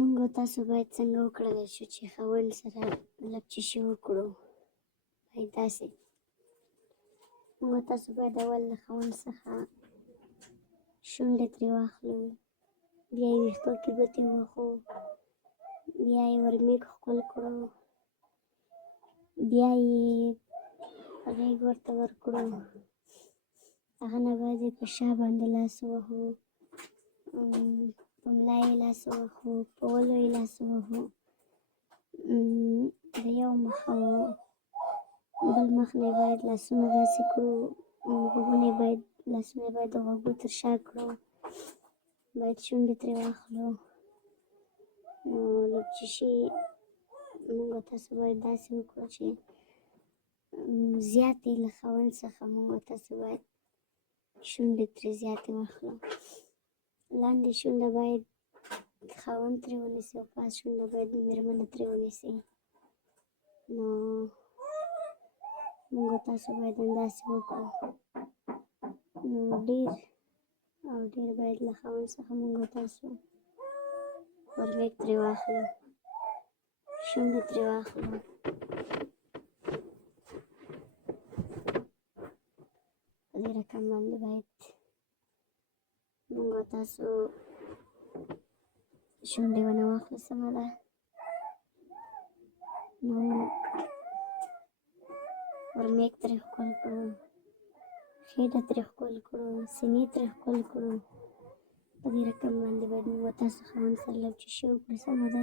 موږ او تاسو باید څنګه وکړلی شو چې خاوند سره لږ چشي وکړو. باید داسې موږ او تاسو باید اول له خاوند څخه شونډې ترې واخلو، بیا یې ویښتو کې ګوتې ووهو، بیا یې ورمېږ ښکل کړو، بیا یې غېږ ورته ورکړو. هغه نه بعد یې په شا باندې لاس ووهو، په ملا یې لاس ووهو، په ولو یې لاس ووهو، د یو مخه بل مخ نه باید لاسونه داسې کړو، غوږونه یې باید لاسونه یې باید د غوږو تر شا کړو، باید شونډې ترې واخلو. نو لږ چشي موږ او تاسو باید داسې وکړو چې زیاتې له خاوند څخه موږ او تاسو باید شونډې ترې زیاتې واخلو. لاندې شونډه باید خاوند ترې ونیسي او پاس شونډه باید مېرمنه ترې ونیسي. نو موږ او تاسو باید همداسې وکړو. نو ډېر او ډېر باید له خاوند څخه موږ او تاسو ورمېږ ترې واخلو، شونډې ترې واخلو. په دې رقم باندې باید موږ او تاسو شونډې ونه واخلو. سمه ده؟ نو ورمېږ ترې ښکل کړو، خېټه ترې ښکل کړو، سینې ترې ښکل کړو. په دې رقم باندې باید موږ او تاسو خاوند سره لږ چشي وکړو. سمه ده؟